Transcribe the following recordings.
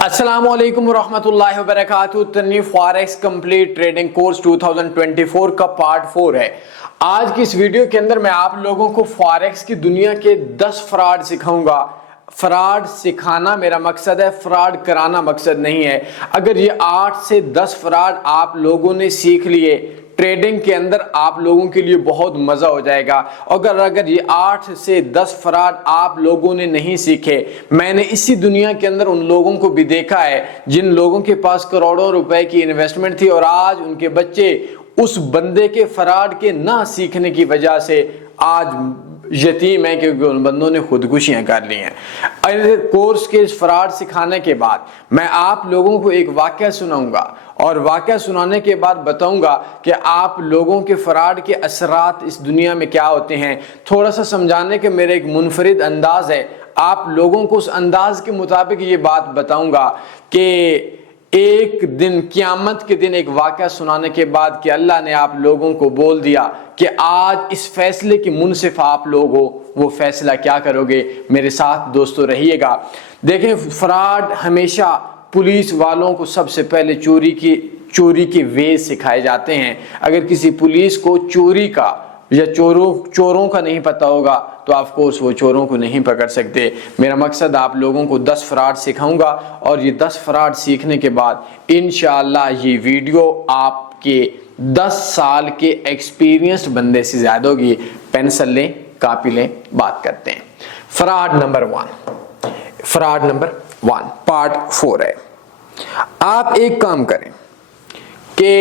السلام علیکم ورحمۃ اللہ وبرکاتہ۔ Tanveer forex complete trading course 2024 کا پارٹ 4 ہے۔ آج کی اس ویڈیو کے اندر میں آپ لوگوں کو فاریکس کی دنیا کے 10 فراڈ سکھاؤں گا۔ فراڈ سکھانا میرا مقصد ہے، فراڈ کرانا مقصد نہیں ہے۔ اگر یہ 8 سے 10 فراڈ آپ لوگوں نے سیکھ لیے، ٹریڈنگ کے اندر آپ لوگوں کے لیے بہت مزہ ہو جائے گا۔ اگر یہ 8 سے 10 فراڈ آپ لوگوں نے نہیں سیکھے، میں نے اسی دنیا کے اندر ان لوگوں کو بھی دیکھا ہے جن لوگوں کے پاس کروڑوں روپے کی انویسٹمنٹ تھی اور آج ان کے بچے اس بندے کے فراڈ کے نہ سیکھنے کی وجہ سے آج یتیم ہے، کیونکہ ان بندوں نے خودکشیاں کر لی ہیں۔ کورس کے اس فراڈ سکھانے کے بعد میں آپ لوگوں کو ایک واقعہ سناؤں گا اور واقعہ سنانے کے بعد بتاؤں گا کہ آپ لوگوں کے فراڈ کے اثرات اس دنیا میں کیا ہوتے ہیں۔ تھوڑا سا سمجھانے کے میرے ایک منفرد انداز ہے، آپ لوگوں کو اس انداز کے مطابق یہ بات بتاؤں گا کہ ایک دن قیامت کے دن ایک واقعہ سنانے کے بعد کہ اللہ نے آپ لوگوں کو بول دیا کہ آج اس فیصلے کی منصف آپ لوگ ہو، وہ فیصلہ کیا کرو گے؟ میرے ساتھ دوستو رہیے گا۔ دیکھیں، فراڈ ہمیشہ پولیس والوں کو سب سے پہلے چوری کے ویز سکھائے جاتے ہیں۔ اگر کسی پولیس کو چوری کا یا چوروں کا نہیں پتا ہوگا تو آف کورس وہ چوروں کو نہیں پکڑ سکتے۔ میرا مقصد آپ لوگوں کو 10 فراڈ سکھاؤں گا اور یہ 10 فراڈ سیکھنے کے بعد انشاءاللہ یہ ویڈیو آپ کے 10 سال کے ایکسپیرینس بندے سے زیادہ ہوگی۔ پینسل لیں، کاپی لیں، بات کرتے ہیں۔ فراڈ نمبر 1 پارٹ 4 ہے۔ آپ ایک کام کریں کہ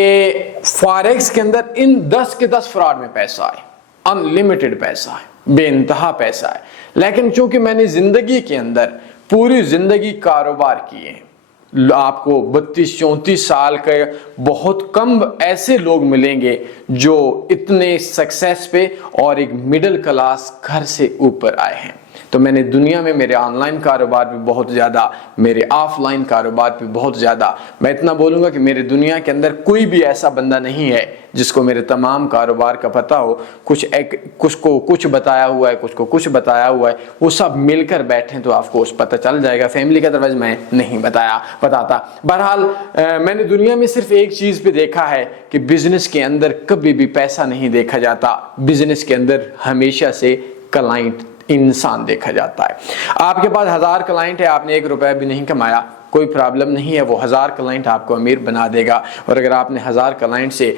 فاریکس کے اندر ان 10 کے 10 فراڈ میں پیسہ آئے، ان لمیٹڈ پیسہ ہے، بے انتہا پیسہ ہے۔ لیکن چونکہ میں نے زندگی کے اندر پوری زندگی کاروبار کیے ہیں، آپ کو 32-34 سال کے بہت کم ایسے لوگ ملیں گے جو اتنے سکسیس پہ اور ایک مڈل کلاس گھر سے اوپر آئے ہیں۔ تو میں نے دنیا میں میرے آن لائن کاروبار پہ بہت زیادہ، میرے آف لائن کاروبار پہ بہت زیادہ، میں اتنا بولوں گا کہ میرے دنیا کے اندر کوئی بھی ایسا بندہ نہیں ہے جس کو میرے تمام کاروبار کا پتہ ہو۔ کچھ کو کچھ بتایا ہوا ہے، کچھ کو کچھ بتایا ہوا ہے، وہ سب مل کر بیٹھیں تو آپ کو پتہ چل جائے گا۔ فیملی کا دروازہ میں نہیں بتاتا۔ بہرحال میں نے دنیا میں صرف ایک چیز پہ دیکھا ہے کہ بزنس کے اندر کبھی بھی پیسہ نہیں دیکھا جاتا، بزنس کے اندر ہمیشہ سے کلائنٹ انسان دیکھا جاتا ہے۔ آپ کے پاس 1000 کلائنٹ ہے، آپ نے 1 روپے بھی نہیں کمایا، کوئی پرابلم نہیں ہے، وہ 1000 کلائنٹ آپ کو امیر بنا دے گا۔ اور اگر آپ نے 1000 کلائنٹ سے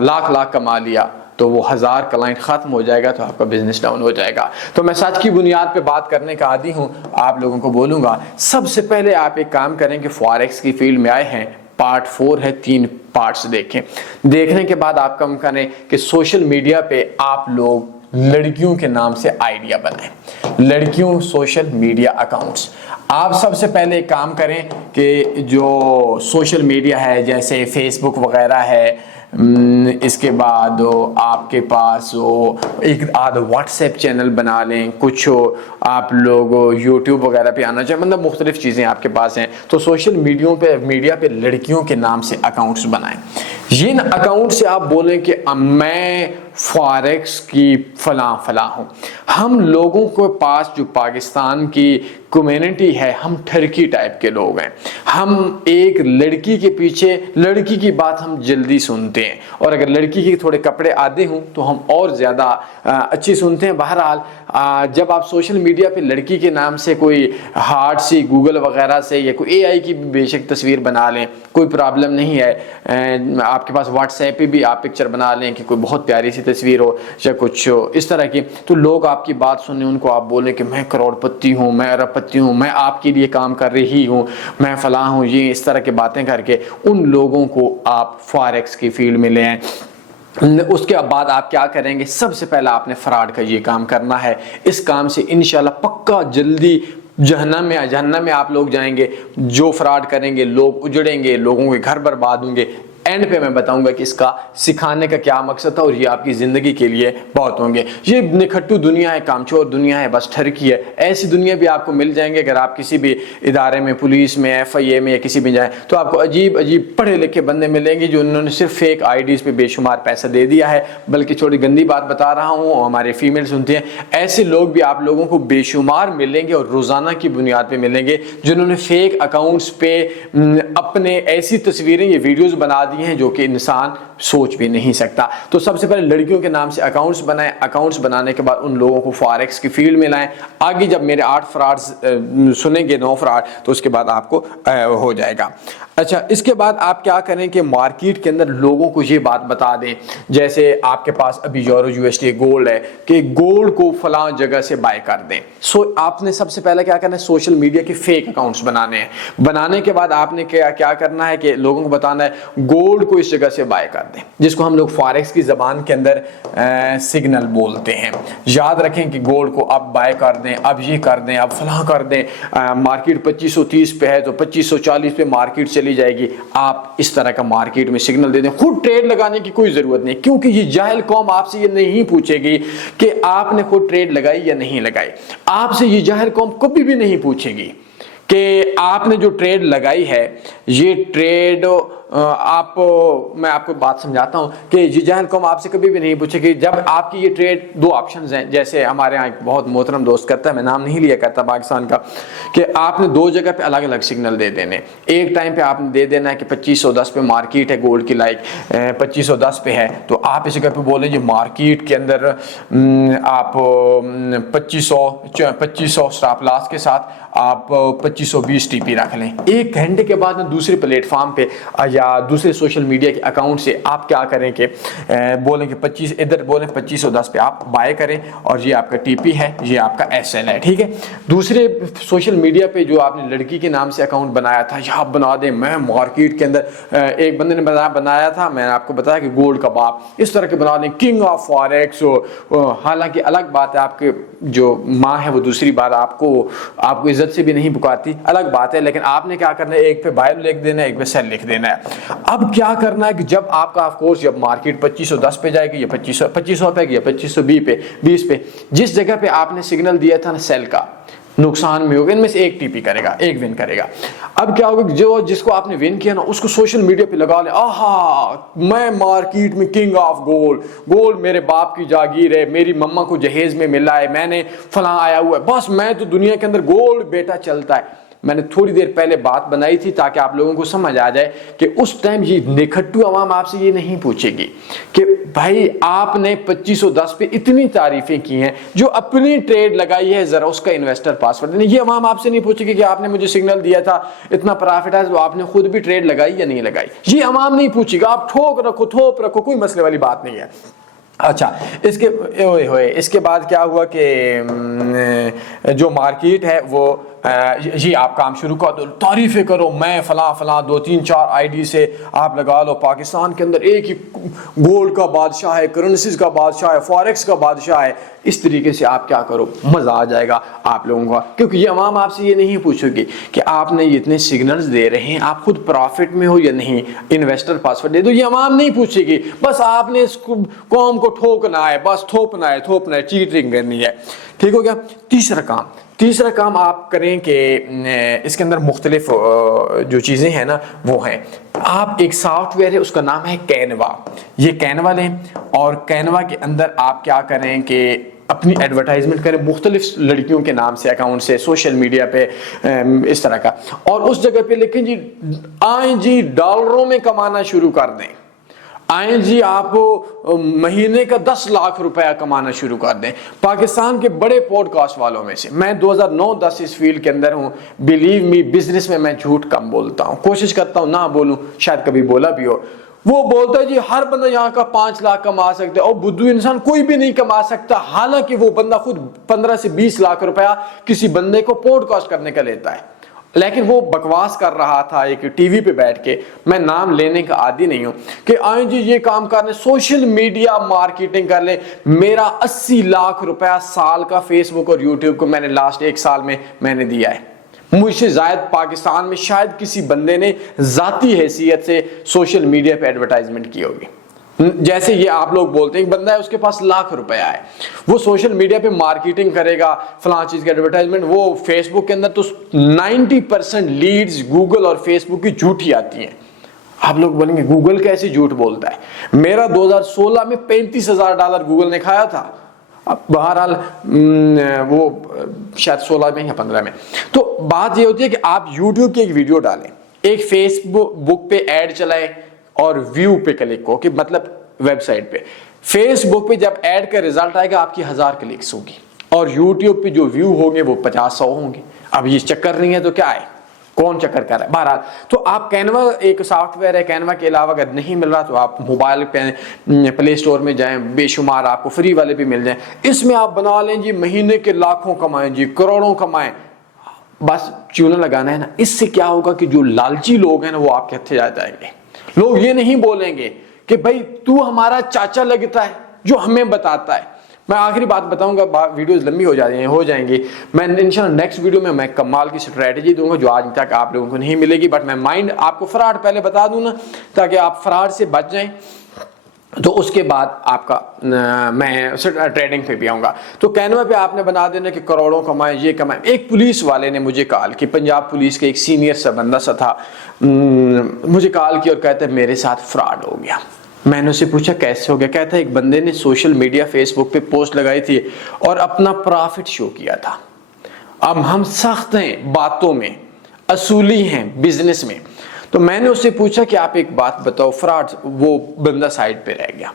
لاکھ کما لیا تو وہ 1000 کلائنٹ ختم ہو جائے گا تو آپ کا بزنس ڈاؤن ہو جائے گا۔ تو میں سچ کی بنیاد پہ بات کرنے کا عادی ہوں، آپ لوگوں کو بولوں گا سب سے پہلے آپ ایک کام کریں کہ فاریکس کی فیلڈ میں آئے ہیں، پارٹ 4 ہے، 3 پارٹس دیکھیں۔ دیکھنے کے بعد آپ کم کریں کہ سوشل میڈیا پہ آپ لوگ لڑکیوں کے نام سے آئیڈیا بنائیں، لڑکیوں سوشل میڈیا اکاؤنٹس۔ آپ سب سے پہلے ایک کام کریں کہ جو سوشل میڈیا ہے جیسے فیس بک وغیرہ ہے، اس کے بعد آپ کے پاس ایک آدھ واٹس ایپ چینل بنا لیں، کچھ آپ لوگ یوٹیوب وغیرہ پہ آنا چاہیں، مطلب مختلف چیزیں آپ کے پاس ہیں تو سوشل میڈیا پہ لڑکیوں کے نام سے اکاؤنٹس بنائیں۔ جن اکاؤنٹ سے آپ بولیں کہ میں فاریکس کی فلاں ہوں۔ ہم لوگوں کے پاس جو پاکستان کی کمیونٹی ہے، ہم ٹرکی ٹائپ کے لوگ ہیں، ہم ایک لڑکی کے پیچھے، لڑکی کی بات ہم جلدی سنتے ہیں اور اگر لڑکی کے تھوڑے کپڑے آدھے ہوں تو ہم اور زیادہ اچھی سنتے ہیں۔ بہرحال جب آپ سوشل میڈیا پہ لڑکی کے نام سے کوئی ہارٹ سی گوگل وغیرہ سے یا کوئی AI کی بے شک تصویر بنا لیں، کوئی پرابلم نہیں ہے۔ آپ کے پاس واٹس ایپ پہ بھی آپ پکچر بنا لیں کہ کوئی بہت پیاری سی تصویر ہو یا کچھ اس طرح کی، تو لوگ آپ کی بات سنیں، ان کو آپ بولیں کہ میں کروڑ پتی ہوں، میں ارب پتی ہوں، میں آپ کے لیے کام کر رہی ہوں، میں فلاں ہوں، یہ اس طرح کی باتیں کر کے ان لوگوں کو آپ فاریکس کی فیلڈ میں لے آئیں۔ اس کے بعد آپ کیا کریں گے؟ سب سے پہلا آپ نے فراڈ کا یہ کام کرنا ہے۔ اس کام سے انشاءاللہ پکا جلدی جہنم میں آپ لوگ جائیں گے۔ جو فراڈ کریں گے لوگ اجڑیں گے، لوگوں کے گھر برباد ہوں گے۔ اینڈ پہ میں بتاؤں گا کہ اس کا سکھانے کا کیا مقصد تھا اور یہ آپ کی زندگی کے لیے بہت ہوں گے. یہ نکھٹو دنیا ہے, کامچور دنیا ہے, بس ٹھرکی ہے. ایسی دنیا بھی آپ کو مل جائیں گے اگر آپ کسی بھی ادارے میں, پولیس میں, FIA میں یا کسی بھی جائیں تو آپ کو عجیب عجیب پڑھے لکھے بندے ملیں گے جو انہوں نے صرف فیک IDs پہ بے شمار پیسہ دے دیا ہے. بلکہ چھوٹی گندی بات بتا رہا ہوں, ہمارے فیمیل سنتے ہیں, ایسے لوگ بھی آپ لوگوں کو بے شمار ملیں گے اور روزانہ کی بنیاد پہ ملیں گے جنہوں نے فیک اکاؤنٹس پہ اپنے ایسی تصویریں یا ویڈیوز بنا دی ہیں جو کہ انسان سوچ بھی نہیں سکتا. تو سب سے پہلے لڑکیوں کے نام سے اکاؤنٹس بنائیں, اکاؤنٹس بنانے کے بعد ان لوگوں کو فارکس کی فیلڈ میں لائیں. آگے جب میرے 8 فراڈز سنیں گے, 9 فراڈ, تو اس کے بعد آپ کو ہو جائے گا. اچھا, اس کے بعد آپ کیا کریں کہ مارکیٹ کے اندر لوگوں کو یہ بات بتا دیں, جیسے آپ کے پاس ابھی یورو USD گولڈ ہے کہ گولڈ کو فلاں جگہ سے بائی کر دیں. آپ نے سب سے پہلے کیا کرنا ہے, سوشل میڈیا کے فیک اکاؤنٹس بنانے ہیں. بنانے کے بعد آپ نے کیا کرنا ہے کہ لوگوں کو بتانا ہے گولڈ کو اس جگہ سے بائی کر دیں, جس کو ہم لوگ فارکس کی زبان کے اندر سگنل بولتے ہیں. یاد رکھیں کہ گولڈ کو اب بائی کر دیں, اب یہ کر دیں, اب فلاں کر دیں. مارکیٹ 2530 پہ ہے تو 2540 پہ مارکیٹ چلی جائے گی. آپ اس طرح کا مارکیٹ میں سگنل دے دیں. خود ٹریڈ لگانے کی کوئی ضرورت نہیں, کیونکہ یہ جاہل قوم آپ سے یہ نہیں پوچھے گی کہ آپ نے خود ٹریڈ لگائی یا نہیں لگائی. آپ سے یہ جاہل قوم کبھی بھی نہیں پوچھے گی کہ آپ نے جو ٹریڈ لگائی ہے یہ ٹریڈ میں آپ کو بات سمجھاتا ہوں کہ یہ جاہل قوم آپ سے کبھی بھی نہیں پوچھے کہ جب آپ کی یہ ٹریڈ 2 آپشنز ہیں, جیسے ہمارے ہاں ایک بہت محترم دوست کرتا ہے, میں نام نہیں لیا کرتا پاکستان کا, کہ آپ نے 2 جگہ پہ الگ الگ سگنل دے دینے. ایک ٹائم پہ آپ نے دے دینا ہے کہ 2510 پہ مارکیٹ ہے گولڈ کی, لائک 2510 پہ ہے, تو آپ اس جگہ پہ بولیں جی مارکیٹ کے اندر آپ 2500 سٹاپ لاس کے ساتھ آپ 2520 TP رکھ لیں. 1 گھنٹے کے بعد دوسرے پلیٹ فارم پہ یا دوسرے سوشل میڈیا کے اکاؤنٹ سے آپ کیا کریں کہ بولیں کہ 25 ادھر بولیں 2510 پہ آپ بائی کریں اور یہ آپ کا TP ہے, یہ آپ کا SL ہے. ٹھیک ہے, دوسرے سوشل میڈیا پہ جو آپ نے لڑکی کے نام سے اکاؤنٹ بنایا تھا, یہ آپ بنا دیں میں مارکیٹ کے اندر ایک بندے نے بنایا تھا, میں نے آپ کو بتایا کہ گولڈ کا باپ, اس طرح کے بنا دیں کنگ آف فاریکس. حالانکہ الگ بات ہے, آپ کے جو ماں ہے وہ دوسری بات آپ کو عزت سے بھی نہیں پکارتی, الگ بات ہے, لیکن آپ نے کیا کرنا ہے, ایک پہ بائی لکھ دینا ہے, ایک پہ سیل لکھ دینا ہے. اب کیا کرنا ہے کہ جب آپ کا آف کورس جب مارکیٹ 2510 پہ جائے گی یا 2500 پہ یا 2520 پہ جس جگہ پہ آپ نے سگنل دیا تھا نا سیل کا, نقصان میں ہوگا, ان میں سے ایک TP کرے گا, ایک ون کرے گا. اب کیا ہوگا, جس کو آپ نے ون کیا نا اس کو سوشل میڈیا پہ لگا لیں, آہا میں مارکیٹ میں کنگ آف گولڈ میرے باپ کی جاگیر ہے, میری مما کو جہیز میں ملا ہے, میں نے فلاں آیا ہوا ہے, بس میں تو دنیا کے اندر گولڈ بیٹا چلتا ہے. میں نے تھوڑی دیر پہلے بات بنائی تھی تاکہ آپ لوگوں کو سمجھ آ جائے کہ اس ٹائم یہ نکھٹو عوام آپ سے یہ نہیں پوچھے گی کہ بھائی آپ نے 2510 پہ اتنی تعریفیں کی ہیں, جو اپنی ٹریڈ لگائی ہے ذرا اس کا انویسٹر پاسورڈ دینا. یہ عوام آپ سے نہیں پوچھے گی کہ آپ نے مجھے سگنل دیا تھا اتنا پرافٹ ہے تو آپ نے خود بھی ٹریڈ لگائی یا نہیں لگائی. یہ عوام نہیں پوچھے گا, آپ ٹھوک رکھو تھوپ رکھو, کوئی مسئلے والی بات نہیں ہے. اچھا, اس کے بعد کیا ہوا کہ جو مارکیٹ ہے وہ یہ آپ کام شروع کر دو, تعریفیں کرو, میں فلاں 2-3-4 ID سے آپ لگا لو, پاکستان کے اندر ایک ہی گولڈ کا بادشاہ ہے, کرنسیز کا بادشاہ ہے, فارکس کا بادشاہ ہے. اس طریقے سے آپ کیا کرو, مزہ آ جائے گا آپ لوگوں کا, کیونکہ یہ عوام آپ سے یہ نہیں پوچھے گی کہ آپ نے اتنے سگنلز دے رہے ہیں, آپ خود پرافٹ میں ہو یا نہیں, انویسٹر پاسورڈ دے دو. یہ عوام نہیں پوچھے گی, بس آپ نے اس قوم کو ٹھوکنا ہے, بس تھوپنا ہے, چیٹنگ کرنی ہے. ٹھیک ہو گیا. تیسرا کام آپ کریں کہ اس کے اندر مختلف جو چیزیں ہیں نا وہ ہیں, آپ ایک سافٹ ویئر ہے اس کا نام ہے کینوا. یہ کینوا لیں اور کینوا کے اندر آپ کیا کریں کہ اپنی ایڈورٹائزمنٹ کریں مختلف لڑکیوں کے نام سے اکاؤنٹ سے سوشل میڈیا پہ اس طرح کا, اور اس جگہ پہ لکھیں جی آئیں جی ڈالروں میں کمانا شروع کر دیں, آئیں جی آپ مہینے کا 10 لاکھ روپیہ کمانا شروع کر دیں. پاکستان کے بڑے پوڈ کاسٹ والوں میں سے میں 2009-10 اس فیلڈ کے اندر ہوں. بلیو می, بزنس میں جھوٹ کم بولتا ہوں, کوشش کرتا ہوں نہ بولوں, شاید کبھی بولا بھی ہو. وہ بولتا ہے جی ہر بندہ یہاں کا 5 لاکھ کما سکتا ہے, اور بدھو انسان کوئی بھی نہیں کما سکتا, حالانکہ وہ بندہ خود 15 سے 20 لاکھ روپیہ کسی بندے کو پوڈ کاسٹ کرنے کا لیتا ہے. لیکن وہ بکواس کر رہا تھا ایک ٹی وی پہ بیٹھ کے, میں نام لینے کا عادی نہیں ہوں, کہ آئیں جی یہ کام کر لیں, سوشل میڈیا مارکیٹنگ کر لیں. میرا 80 لاکھ روپیہ سال کا فیس بک اور یوٹیوب کو میں نے لاسٹ 1 سال میں نے دیا ہے. مجھ سے زائد پاکستان میں شاید کسی بندے نے ذاتی حیثیت سے سوشل میڈیا پہ ایڈورٹائزمنٹ کی ہوگی. جیسے یہ آپ لوگ بولتے ہیں ایک بندہ ہے اس کے پاس لاکھ روپے ہے, وہ سوشل میڈیا پہ مارکیٹنگ کرے گا فلاں چیز کی ایڈورٹائزمنٹ, وہ فیس بک کے اندر تو 90% لیڈز گوگل اور فیس بک کی جھوٹی آتی ہیں. آپ لوگ بولیں گے گوگل کیسے جھوٹ بولتا ہے؟ میرا 2016 میں $35,000 گوگل نے کھایا تھا. اب بہرحال وہ شاید 16 میں یا 15 میں. تو بات یہ ہوتی ہے کہ آپ یوٹیوب کی ایک ویڈیو ڈالیں, ایک فیس بک پہ ایڈ چلائیں اور ویو پہ کلک ہو, کہ مطلب ویب سائٹ پہ. فیس بک پہ جب ایڈ کا رزلٹ آئے گا آپ کی 1000 کلکس ہوگی, اور یوٹیوب پہ جو ویو ہوں گے وہ 50-100 ہوں گے. اب یہ چکر نہیں ہے تو کیا ہے, کون چکر کر رہا ہے؟ بہرحال تو آپ کینوا ایک سافٹ ویئر ہے, کینوا کے علاوہ اگر نہیں مل رہا تو آپ موبائل پہ پلے اسٹور میں جائیں, بے شمار آپ کو فری والے بھی مل جائیں. اس میں آپ بنا لیں جی, مہینے کے لاکھوں کمائیں جی, کروڑوں کمائیں, بس چونا لگانا ہے نا. اس سے کیا ہوگا کہ جو لالچی لوگ ہیں نا وہ آپ کے ہتھے جائیں گے. لوگ یہ نہیں بولیں گے کہ بھائی تو ہمارا چاچا لگتا ہے جو ہمیں بتاتا ہے. میں آخری بات بتاؤں گا, ویڈیوز لمبی ہو جائیں گی. میں انشاءاللہ نیکسٹ ویڈیو میں کمال کی اسٹریٹجی دوں گا جو آج تک آپ لوگوں کو نہیں ملے گی. بٹ میں مائنڈ آپ کو فراڈ پہلے بتا دوں نا, تاکہ آپ فراڈ سے بچ جائیں. تو اس کے بعد آپ کا میں ٹریڈنگ پہ بھی آؤں گا. تو کینوا پہ آپ نے بنا دینا کہ کروڑوں کمائیں, یہ کمائیں. ایک پولیس والے نے مجھے کال کی, پنجاب پولیس کے ایک سینئر سا بندہ سا تھا, مجھے کال کی اور کہتا ہے میرے ساتھ فراڈ ہو گیا. میں نے اسے پوچھا کیسے ہو گیا؟ کہتا ہے ایک بندے نے سوشل میڈیا فیس بک پہ پوسٹ لگائی تھی اور اپنا پرافٹ شو کیا تھا. اب ہم سخت ہیں باتوں میں, اصولی ہیں بزنس میں. تو میں نے اس سے پوچھا کہ آپ ایک بات بتاؤ, فراڈ, وہ بندہ سائڈ پہ رہ گیا.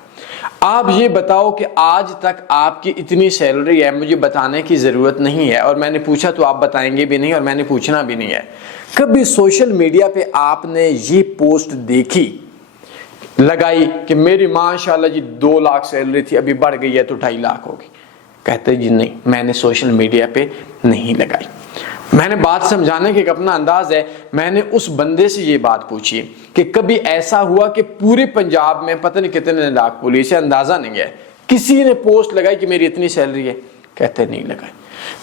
آپ یہ بتاؤ کہ آج تک آپ کی اتنی سیلری ہے, مجھے بتانے کی ضرورت نہیں ہے, اور میں نے پوچھا تو آپ بتائیں گے بھی نہیں, اور میں نے پوچھنا بھی نہیں ہے. کبھی سوشل میڈیا پہ آپ نے یہ پوسٹ دیکھی لگائی کہ میری ماشاءاللہ جی 2 لاکھ سیلری تھی, ابھی بڑھ گئی ہے تو 2.5 لاکھ ہوگی؟ کہتے جی نہیں, میں نے سوشل میڈیا پہ نہیں لگائی. میں نے بات سمجھانے کے ایک اپنا انداز ہے. میں نے اس بندے سے یہ بات پوچھی کہ کبھی ایسا ہوا کہ پورے پنجاب میں پتہ نہیں کتنے لاکھ پولیس ہے, اندازہ نہیں ہے, کسی نے پوسٹ لگائی کہ میری اتنی سیلری ہے؟ کہتے نہیں لگائی.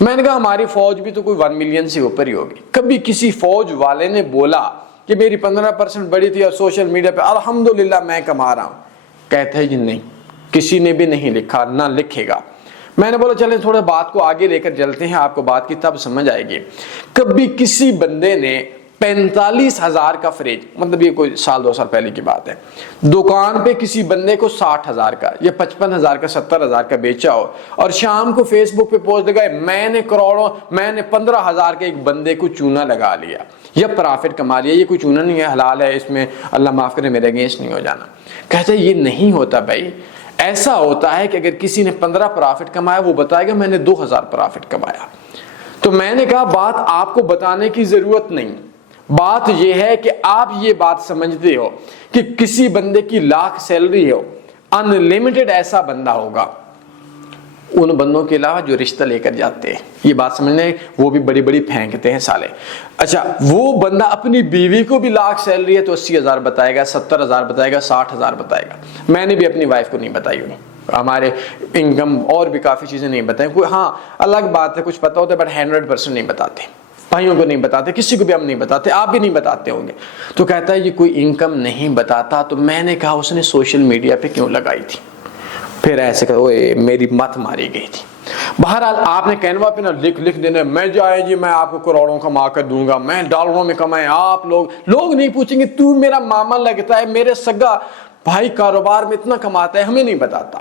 میں نے کہا ہماری فوج بھی تو کوئی 1 ملین سے اوپر ہی ہوگی. کبھی کسی فوج والے نے بولا کہ میری 15% بڑی تھی اور سوشل میڈیا پہ الحمدللہ میں کما رہا ہوں؟ کہتے ہیں جی نہیں, کسی نے بھی نہیں لکھا, نہ لکھے گا. میں نے بولا چلیں تھوڑا بات کو آگے لے کر چلتے ہیں, آپ کو بات کی تب سمجھ آئے گی. کبھی کسی بندے نے 45,000 کا فریج, مطلب یہ کوئی 1-2 سال پہلے کی بات ہے, دکان پہ کسی بندے کو 60,000 کا یا 55,000 کا 70,000 کا بیچا ہو, اور شام کو فیس بک پہ پوسٹ لگائے میں نے کروڑوں, میں نے 15,000 کے ایک بندے کو چونا لگا لیا یا پرافٹ کما لیا. یہ کوئی چونا نہیں ہے, حلال ہے, اس میں اللہ معاف کرے میرے اگینسٹ نہیں ہو جانا. کہتے ہیں یہ نہیں ہوتا بھائی. ایسا ہوتا ہے کہ اگر کسی نے 15 پرافٹ کمایا, وہ بتائے گا میں نے 2,000 پرافٹ کمایا. تو میں نے کہا بات آپ کو بتانے کی ضرورت نہیں, بات یہ ہے کہ آپ یہ بات سمجھتے ہو کہ کسی بندے کی لاکھ سیلری ہو, ان لمیٹڈ ایسا بندہ ہوگا ان بندوں کے علاوہ جو رشتہ لے کر جاتے ہیں. یہ بات سمجھنے, وہ بھی بڑی بڑی پھینکتے ہیں سالے. اچھا, وہ بندہ اپنی بیوی کو بھی لاکھ سیلری ہے تو 80,000 بتائے گا, 70,000 بتائے گا, 60,000 بتائے گا. میں نے بھی اپنی وائف کو نہیں بتائی ہوئی, ہمارے انکم اور بھی کافی چیزیں نہیں بتائیں. کوئی ہاں الگ بات ہے, کچھ پتا ہوتا ہے بٹ 100% نہیں بتاتے. بھائیوں کو نہیں بتاتے, کسی کو بھی ہم نہیں بتاتے, آپ بھی نہیں بتاتے ہوں گے. تو کہتا ہے یہ کوئی انکم نہیں بتاتا. تو میں نے کہا اس نے سوشل میڈیا پہ کیوں لگائی تھی؟ پھر ایسے کہ میری مت ماری گئی تھی. بہرحال آپ نے کینوا پہ نا لکھ دینا, میں جائے جی میں آپ کو کروڑوں کما کر دوں گا, میں ڈالروں میں کمائیں. آپ لوگ نہیں پوچھیں گے تو میرا ماما لگتا ہے, میرے سگا بھائی کاروبار میں اتنا کماتا ہے, ہمیں نہیں بتاتا.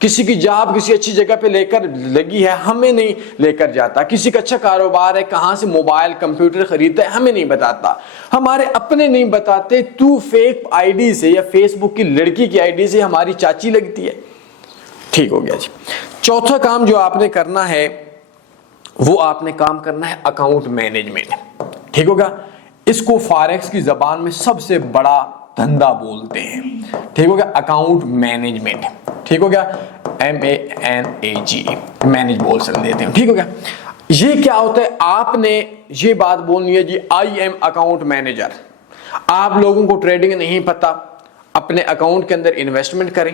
کسی کی جاب کسی اچھی جگہ پہ لے کر لگی ہے, ہمیں نہیں لے کر جاتا. کسی کا اچھا کاروبار ہے, کہاں سے موبائل کمپیوٹر خریدتا ہے, ہمیں نہیں بتاتا. ہمارے اپنے نہیں بتاتے. تو فیک آئی ڈی سے یا فیس بک کی لڑکی کی آئی ڈی سے ہماری چاچی لگتی ہے. ٹھیک ہو گیا جی. چوتھا کام جو آپ نے کرنا ہے وہ آپ نے کام کرنا ہے اکاؤنٹ مینجمنٹ. ٹھیک ہوگا. اس کو فاریکس کی زبان میں سب سے بڑا دھندا بولتے ہیں. ٹھیک ہو گیا, اکاؤنٹ مینجمنٹ. ٹھیک ہو گیا, MANAGE, مینج بول سکتے ہیں. ٹھیک ہو گیا. یہ کیا ہوتا ہے, آپ نے یہ بات بولنی ہے جی آئی ایم اکاؤنٹ مینیجر. آپ لوگوں کو ٹریڈنگ نہیں پتا, اپنے اکاؤنٹ کے اندر انویسٹمنٹ کریں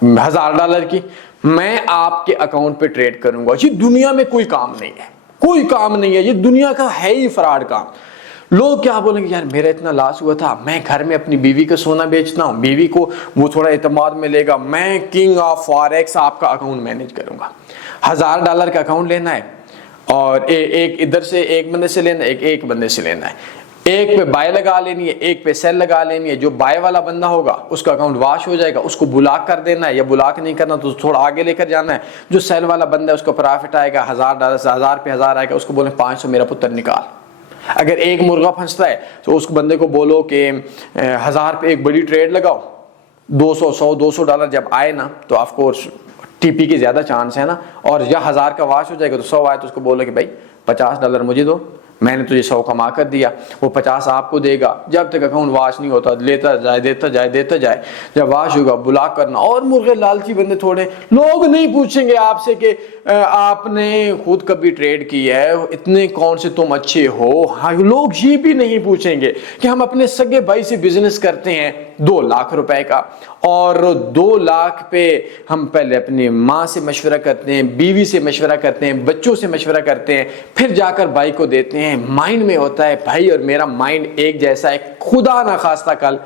$1,000 کی, میں آپ کے اکاؤنٹ پہ ٹریڈ کروں گا. یہ دنیا میں کوئی کام نہیں ہے. کوئی کام نہیں ہے، یہ دنیا کا ہے ہی فراڈ کام. لوگ کیا بولیں گے، یار میرا اتنا لاس ہوا تھا، میں گھر میں اپنی بیوی کا سونا بیچتا ہوں، بیوی کو وہ تھوڑا اعتماد میں لے گا، میں کنگ آف فاریکس آپ کا اکاؤنٹ مینیج کروں گا. $1000 کا اکاؤنٹ لینا ہے اور ایک ادھر سے ایک بندے سے لینا ہے، ایک بندے سے لینا ہے، ایک پہ بائی لگا لینی ہے، ایک پہ سیل لگا لینی ہے. جو بائی والا بندہ ہوگا اس کا اکاؤنٹ واش ہو جائے گا، اس کو بلاک کر دینا ہے، یا بلاک نہیں کرنا تو تھوڑا آگے لے کر جانا ہے. جو سیل والا بندہ ہے اس کو پرافٹ آئے گا $1000 سے 1000 پہ 1000 آئے گا، اس کو بولیں 500 میرا پتر نکال. اگر ایک مرغا پھنستا ہے تو اس بندے کو بولو کہ 1000 پہ ایک بڑی ٹریڈ لگاؤ، $200 جب آئے نا تو آف کورس ٹی پی کے زیادہ چانس ہے نا، اور یا 1000 کا واش ہو جائے گا تو 100 آئے تو اس کو بولو کہ بھائی $50 مجھے دو، میں نے تجھے 100 کما کر دیا. وہ 50 آپ کو دے گا. جب تک اکاؤنٹ واش نہیں ہوتا لیتا جائے دیتا جائے دیتا جائے، جب واش ہوگا بلاک کرنا. اور مرغے لالچی بندے تھوڑے، لوگ نہیں پوچھیں گے آپ سے کہ آپ نے خود کبھی ٹریڈ کی ہے، اتنے کون سے تم اچھے ہو. ہاں لوگ یہ بھی نہیں پوچھیں گے کہ ہم اپنے سگے بھائی سے بزنس کرتے ہیں 2 لاکھ روپے کا، اور 2 لاکھ پہ ہم پہلے اپنی ماں سے مشورہ کرتے ہیں، بیوی سے مشورہ کرتے ہیں، بچوں سے مشورہ کرتے ہیں، پھر جا کر بھائی کو دیتے ہیں. مائنڈ میں ہوتا ہے بھائی اور میرا مائنڈ ایک جیسا ہے، خدا نہ خواستہ کل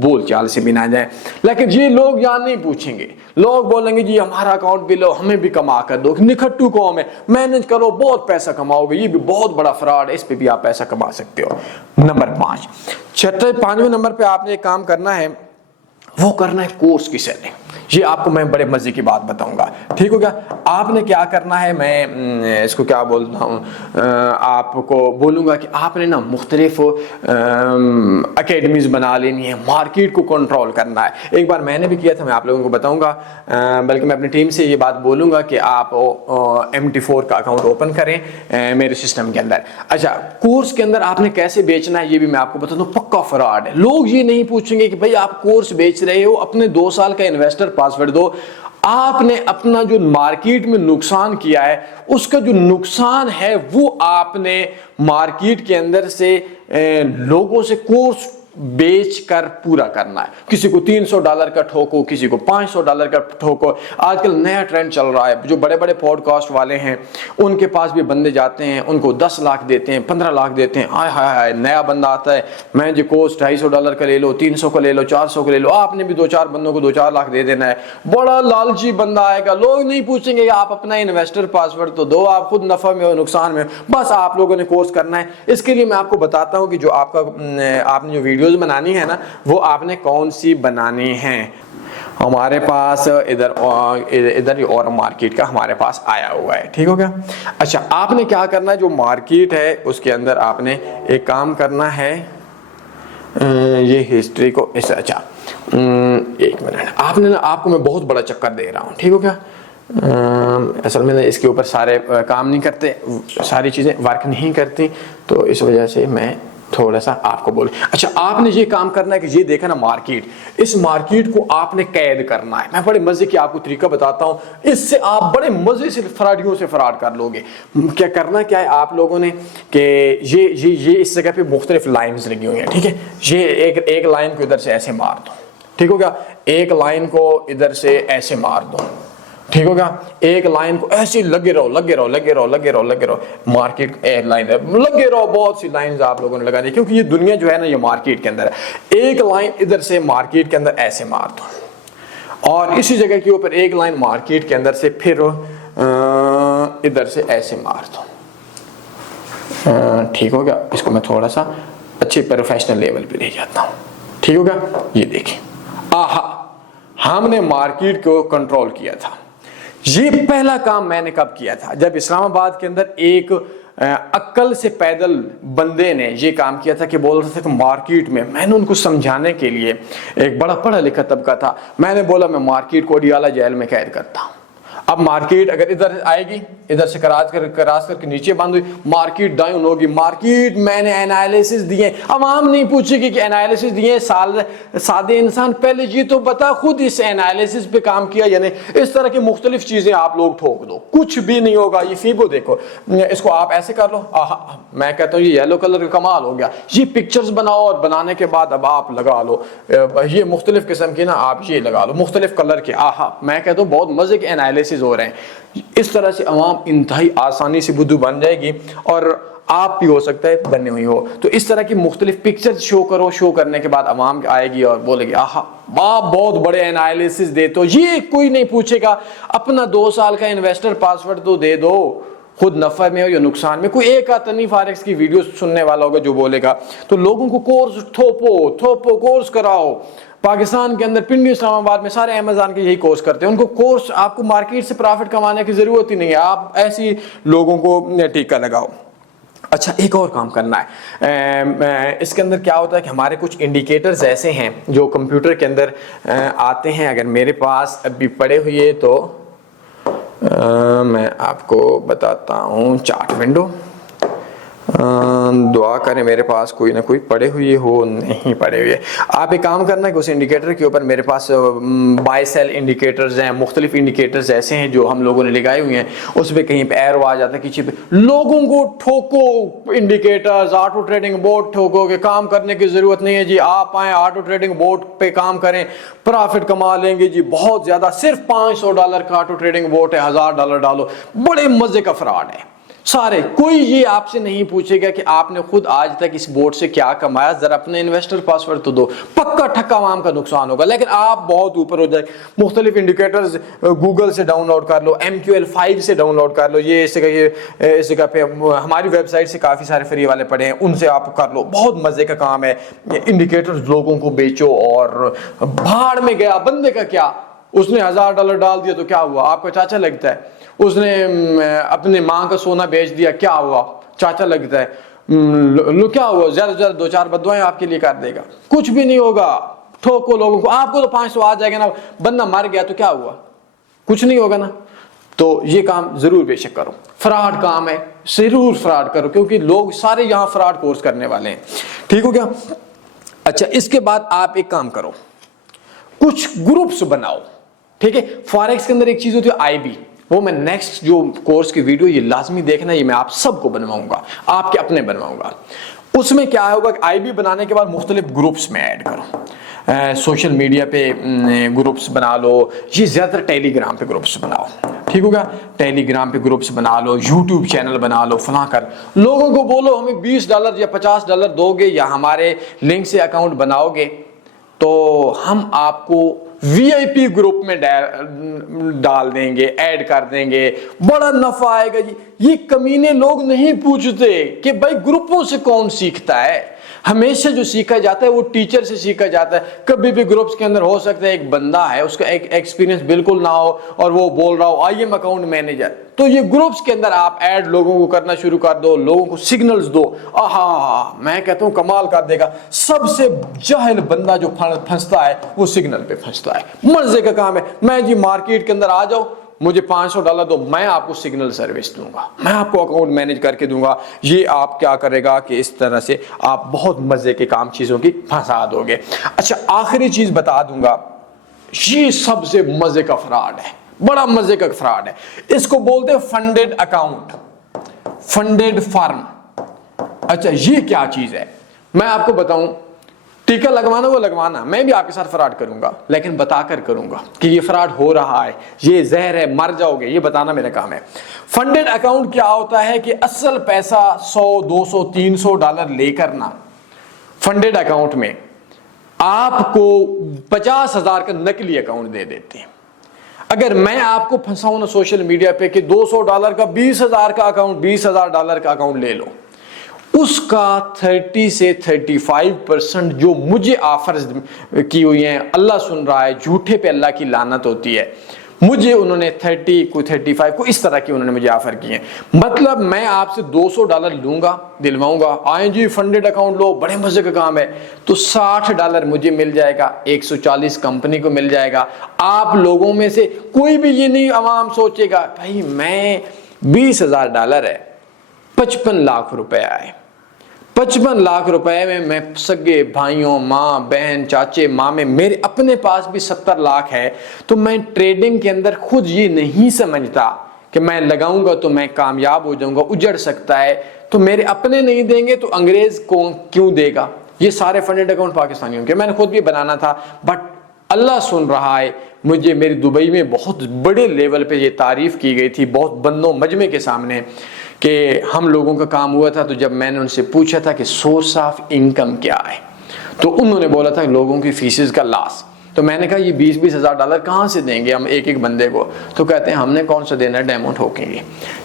بول چال سے بھی نہ جائے. لیکن یہ لوگ یہاں نہیں پوچھیں گے. لوگ بولیں گے جی ہمارا اکاؤنٹ بھی لو، ہمیں بھی کما کر دو. نکھٹو قوم ہے، مینج کرو بہت پیسہ کماؤ گے. یہ بھی بہت بڑا فراڈ ہے، اس پہ بھی آپ پیسہ کما سکتے ہو. نمبر 5، 5ویں نمبر پہ آپ نے ایک کام کرنا ہے، وہ کرنا ہے کورس کی سیلنگ. یہ آپ کو میں بڑے مزے کی بات بتاؤں گا، ٹھیک ہو گیا. آپ نے کیا کرنا ہے، میں اس کو کیا بولتا ہوں، آپ کو بولوں گا کہ آپ نے نا مختلف اکیڈمیز بنا لینی ہے، مارکیٹ کو کنٹرول کرنا ہے. ایک بار میں نے بھی کیا تھا، میں آپ لوگوں کو بتاؤں گا، بلکہ میں اپنی ٹیم سے یہ بات بولوں گا کہ آپ MT4 کا اکاؤنٹ اوپن کریں میرے سسٹم کے اندر. اچھا، کورس کے اندر آپ نے کیسے بیچنا ہے یہ بھی میں آپ کو بتا دوں. پکا فراڈ ہے. لوگ یہ نہیں پوچھیں گے کہ بھائی آپ کورس بیچ رہے ہو، اپنے 2 سال کا انویسٹر پاسورڈ دو. آپ نے اپنا جو مارکیٹ میں نقصان کیا ہے، اس کا جو نقصان ہے وہ آپ نے مارکیٹ کے اندر سے لوگوں سے کورس بیچ کر پورا کرنا ہے. کسی کو $300 کا ٹھوکو، کسی کو $500 کا ٹھوکو. آج کل نیا ٹرینڈ چل رہا ہے، جو بڑے بڑے پوڈ کاسٹ والے ہیں ان کے پاس بھی بندے جاتے ہیں، ان کو 10 لاکھ دیتے ہیں، 15 لاکھ دیتے ہیں. ہائے ہائے ہائے، نیا بندہ آتا ہے، میں جو کورس $250 کا لے لو، 300 کا لے لو، 400 کا لے لو. آپ نے بھی 2-4 بندوں کو 2-4 لاکھ دے دینا ہے. بڑا لالچی بندہ آئے گا. لوگ نہیں پوچھیں گے کہ آپ اپنا انویسٹر پاسورڈ تو دو، آپ خود نفع میں ہو نقصان میں ہو، بس آپ لوگوں نے کورس کرنا ہے. اس کے لیے میں آپ کو بتاتا ہوں کہ جو آپ نے جو ویڈیوز بنانی ہے نا، وہ آپ نے کون سی بنانی ہیں. ہمارے پاس ادھر اور مارکیٹ کا ہمارے پاس آیا ہوا ہے، ٹھیک ہو گیا. اچھا، آپ نے کیا کرنا ہے، جو مارکیٹ ہے اس کے اندر آپ نے ایک کام کرنا ہے، یہ ہسٹری کو اچھا 1 منٹ، آپ نے نا، آپ کو میں بہت بڑا چکر دے رہا ہوں، ٹھیک ہو گیا. اصل میں اس کے اوپر سارے کام نہیں کرتے، ساری چیزیں ورک نہیں کرتی، تو اس وجہ سے میں تھوڑا سا آپ کو بولوں. اچھا، آپ نے یہ کام کرنا ہے کہ یہ دیکھا نا مارکیٹ، اس مارکیٹ کو آپ نے قید کرنا ہے. میں بڑے مزے کی آپ کو طریقہ بتاتا ہوں، اس سے آپ بڑے مزے سے فراڈیوں سے فراڈ کر لو گے. کیا کرنا کیا ہے آپ لوگوں نے کہ یہ اس جگہ پہ مختلف لائنز لگی ہوئی ہیں، ٹھیک ہے. یہ ایک لائن کو ادھر سے ایسے مار دو، ٹھیک ہو گیا. ایک لائن کو ادھر سے ایسے مار دو، ٹھیک ہوگا. ایک لائن کو ایسے لگے رہو. مارکیٹ ایک لائن ہے، لگے رہو. بہت سی لائنز آپ لوگوں نے لگانی، کیونکہ یہ دنیا جو ہے نا، یہ مارکیٹ کے اندر ہے. ایک لائن ادھر سے مارکیٹ کے اندر ایسے مار دو، اور اسی جگہ کے اوپر ایک لائن مارکیٹ کے اندر سے پھر ادھر سے ایسے مار دو، ٹھیک ہوگا. اس کو میں تھوڑا سا اچھے پروفیشنل لیول پہ لے جاتا ہوں، ٹھیک ہوگا. یہ دیکھیں، ہم نے مارکیٹ کو کنٹرول کیا تھا. یہ پہلا کام میں نے کب کیا تھا، جب اسلام آباد کے اندر ایک عقل سے پیدل بندے نے یہ کام کیا تھا کہ بول رہا تھا کہ مارکیٹ میں نے ان کو سمجھانے کے لیے، ایک بڑا پڑھا لکھا طبقہ تھا، میں نے بولا میں مارکیٹ کو اڈیالہ جیل میں قید کرتا ہوں. اب مارکیٹ اگر ادھر آئے گی، ادھر سے کراس کر کے نیچے بند ہوئی، مارکیٹ ڈاؤن ہوگی. مارکیٹ میں نے انالیسس دیے، عوام نہیں پوچھے گی کہ انالیسس دیے. سادے انسان پہلے یہ تو بتا خود اس انالیسس پہ کام کیا، یعنی اس طرح کی مختلف چیزیں آپ لوگ ٹھوک دو، کچھ بھی نہیں ہوگا. یہ فیبو دیکھو، اس کو آپ ایسے کر لو. میں کہتا ہوں یہ یلو کلر کا کمال ہو گیا. یہ پکچرز بناؤ، اور بنانے کے بعد اب آپ لگا لو یہ مختلف قسم کی نا، آپ یہ لگا لو مختلف کلر کے. میں کہتا ہوں بہت مزے کے انالیسس انالیسز ہو رہے ہیں. اس طرح سے عوام انتہائی آسانی سے بدھو بن جائے گی اور آپ بھی ہو سکتا ہے بنی ہوئی ہو. تو اس طرح کی مختلف پکچر شو کرنے کے بعد عوام آئے گی اور بولے گی آہا آپ بہت بڑے انالیسز دیتے ہو. یہ کوئی نہیں پوچھے گا, اپنا 2 سال کا انویسٹر پاسورڈ تو دے دو, خود نفع میں ہو یا نقصان میں. کوئی ایک آتا نہیں فارکس کی ویڈیو سننے والا ہوگا جو بولے گا. تو لوگوں کو کورس تھوپو کورس کراؤ. پاکستان کے اندر پنڈی اسلام آباد میں سارے امیزون کے یہی کورس کرتے ہیں. ان کو کورس, آپ کو مارکیٹ سے پرافٹ کمانے کی ضرورت ہی نہیں ہے, آپ ایسی لوگوں کو ٹیکہ لگاؤ. اچھا ایک اور کام کرنا ہے. اس کے اندر کیا ہوتا ہے کہ ہمارے کچھ انڈیکیٹرز ایسے ہیں جو کمپیوٹر کے اندر آتے ہیں. اگر میرے پاس ابھی پڑے ہوئے تو میں آپ کو بتاتا ہوں. چارٹ ونڈو, دعا کریں میرے پاس کوئی نہ کوئی پڑے ہوئے ہو. نہیں پڑے ہوئے. آپ ایک کام کرنا ہے کہ اس انڈیکیٹر کے اوپر میرے پاس بائی سیل انڈیکیٹرز ہیں, مختلف انڈیکیٹرز ایسے ہیں جو ہم لوگوں نے لگائے ہوئے ہیں. اس پہ کہیں پہ ایرو آ جاتا ہے کسی پہ, لوگوں کو ٹھوکو انڈیکیٹرز, آٹو ٹریڈنگ بورڈ ٹھوکو کہ کام کرنے کی ضرورت نہیں ہے جی, آپ آئیں آٹو ٹریڈنگ بورڈ پہ کام کریں, پرافٹ کما لیں گے جی بہت زیادہ. صرف $500 کا آٹو ٹریڈنگ بورڈ ہے, $1000 ڈالو. بڑے مزے کا فراڈ ہے سارے. کوئی یہ آپ سے نہیں پوچھے گا کہ آپ نے خود آج تک اس بورڈ سے کیا کمایا, ذرا اپنے انویسٹر پاسورڈ تو دو. پکا ٹھکا عوام کا نقصان ہوگا. لیکن آپ بہت اوپر ہو جائے. مختلف انڈیکیٹرز گوگل سے ڈاؤن لوڈ کر لو, MQL5 سے ڈاؤن لوڈ کر لو. یہ اس جگہ پہ ہماری ویب سائٹ سے کافی سارے فری والے پڑے ہیں, ان سے آپ کر لو. بہت مزے کا کام ہے. انڈیکیٹرز لوگوں کو بیچو اور بھاڑ میں گیا بندے کا کیا. اس نے $1000 ڈال دیا تو کیا ہوا, آپ کا چاچا لگتا ہے. اس نے اپنے ماں کا سونا بیچ دیا, کیا ہوا, چاچا لگتا ہے. کیا ہوا, زیادہ سے زیادہ 2-4 بددعائیں آپ کے لیے کر دے گا, کچھ بھی نہیں ہوگا. ٹھوکو لوگوں کو, آپ کو تو 500 آ جائے گا نا, بندہ مر گیا تو کیا ہوا, کچھ نہیں ہوگا نا. تو یہ کام ضرور بے شک کرو. فراڈ کام ہے, ضرور فراڈ کرو, کیونکہ لوگ سارے یہاں فراڈ کورس کرنے والے ہیں. ٹھیک ہو گیا. اچھا اس کے بعد آپ ایک کام کرو, کچھ گروپس بناؤ. ٹھیک ہے. فاریکس کے اندر ایک چیز ہوتی ہے IB, وہ میں نیکسٹ جو کورس کی ویڈیو یہ لازمی دیکھنا, یہ میں آپ سب کو بنواؤں گا, آپ کے اپنے بنواؤں گا. اس میں کیا ہوگا کہ IB بنانے کے بعد مختلف گروپس میں ایڈ کرو. سوشل میڈیا پہ گروپس بنا لو, یہ زیادہ تر ٹیلی گرام پہ گروپس بناؤ. ٹھیک ہوگا. ٹیلی گرام پہ گروپس بنا لو, یوٹیوب چینل بنا لو, فلاں کر. لوگوں کو بولو ہمیں $20 یا $50 دو گے یا ہمارے لنک سے اکاؤنٹ بناؤ گے تو ہم آپ کو VIP گروپ میں ڈال دیں گے, ایڈ کر دیں گے, بڑا نفع آئے گا جی. یہ کمینے لوگ نہیں پوچھتے کہ بھائی گروپوں سے کون سیکھتا ہے. ہمیشہ جو سیکھا جاتا ہے وہ ٹیچر سے سیکھا جاتا ہے. کبھی بھی گروپس کے اندر ہو سکتا ہے ایک بندہ ہے, اس کا ایک ایکسپیرینس بالکل نہ ہو اور وہ بول رہا ہو آئی ایم اکاؤنٹ مینیجر. تو یہ گروپس کے اندر آپ ایڈ لوگوں کو کرنا شروع کر دو, لوگوں کو سگنلز دو. میں کہتا ہوں کمال کر دے گا. سب سے جاہل بندہ جو پھنستا ہے وہ سگنل پہ پھنستا ہے. مزے کا کام ہے. میں جی مارکیٹ کے اندر آ جاؤ, مجھے $500 دو, میں آپ کو سگنل سروس دوں گا, میں آپ کو اکاؤنٹ مینیج کر کے دوں گا. یہ آپ کیا کرے گا کہ اس طرح سے آپ بہت مزے کے کام چیزوں کی پھنسا دو گے. اچھا آخری چیز بتا دوں گا, یہ سب سے مزے کا فراڈ ہے, بڑا مزے کا فراڈ ہے. اس کو بولتے ہیں فنڈڈ اکاؤنٹ, فنڈڈ فارم. اچھا یہ کیا چیز ہے میں آپ کو بتاؤں. ٹیکہ لگوانا وہ لگوانا, میں بھی آپ کے ساتھ فراڈ کروں گا لیکن بتا کر کروں گا کہ یہ فراڈ ہو رہا ہے, یہ زہر ہے, مر جاؤ گے, یہ بتانا میرا کام ہے. فنڈڈ اکاؤنٹ کیا ہوتا ہے کہ اصل پیسہ $100, $200, $300 لے کر نا فنڈڈ اکاؤنٹ میں آپ کو 50,000 کا نقلی اکاؤنٹ دے دیتے ہیں. اگر میں آپ کو پھنساؤں نا سوشل میڈیا پہ کہ $200 کا 20,000 کا اکاؤنٹ, $20,000 کا اکاؤنٹ لے لو, اس کا 30 سے 35% جو مجھے آفرز کی ہوئی ہیں, اللہ سن رہا ہے, جھوٹے پہ اللہ کی لعنت ہوتی ہے, مجھے انہوں نے 30 کوئی 35 کو اس طرح کی انہوں نے مجھے آفر کی ہیں. مطلب میں آپ سے $200 لوں گا, دلواؤں گا, آئیں جی فنڈڈ اکاؤنٹ لو, بڑے مزے کا کام ہے, تو $60 مجھے مل جائے گا, 140 کمپنی کو مل جائے گا. آپ لوگوں میں سے کوئی بھی یہ نہیں عوام سوچے گا بھائی میں $20,000 ہے, 55 لاکھ روپے آئے, 55 لاکھ روپے میں سگے بھائیوں, ماں بہن, چاچے مامے, میرے اپنے پاس بھی 70 لاکھ ہے. تو میں ٹریڈنگ کے اندر خود یہ نہیں سمجھتا کہ میں لگاؤں گا تو میں کامیاب ہو جاؤں گا, اجڑ سکتا ہے. تو میرے اپنے نہیں دیں گے تو انگریز کو کیوں دے گا. یہ سارے فنڈڈ اکاؤنٹ پاکستانیوں کے, میں نے خود بھی بنانا تھا, بٹ اللہ سن رہا ہے, مجھے میری دبئی میں بہت بڑے لیول پہ یہ تعریف کی گئی تھی بہت بندوں مجمع کے سامنے کہ ہم لوگوں کا کام ہوا تھا، تو جب میں نے ان سے پوچھا تھا کہ سورس آف انکم کیا ہے تو انہوں نے بولا تھا لوگوں کی فیسز کا لاس. تو میں نے کہا یہ 20-20 ہزار ڈالر کہاں سے دیں گے ہم ایک ایک بندے کو؟ تو کہتے ہیں ہم نے کون سا دینا ہے، ڈیمو ٹھوکیں گے.